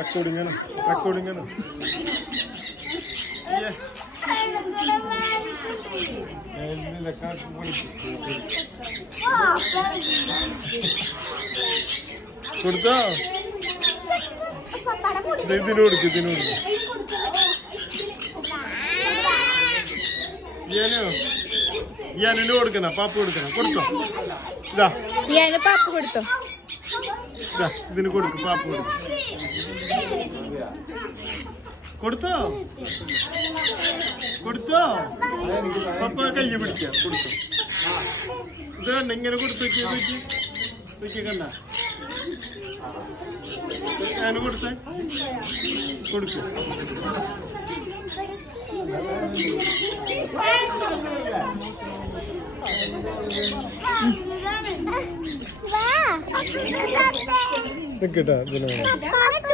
recording കൊടുത്തോ ഇതിന് കൊടുക്ക് യാനു കൊടുക്കണ പാപ്പ് കൊടുക്കണം കൊടുത്തോ പാപ്പ് കൊടുത്തോ ഇതിന് കൊടുക്ക് പാപ്പ് കൊടുത്തോ പപ്പ കയ്യെ പിടിക്കാം കൊടുത്തോ ഇത് കണ്ട ഇങ്ങനെ കൊടുത്തു നോക്കി കണ്ട ഞാൻ കൊടുത്തേ കൊടുക്കും നിക്കട്ടാ ഇതിനാണ്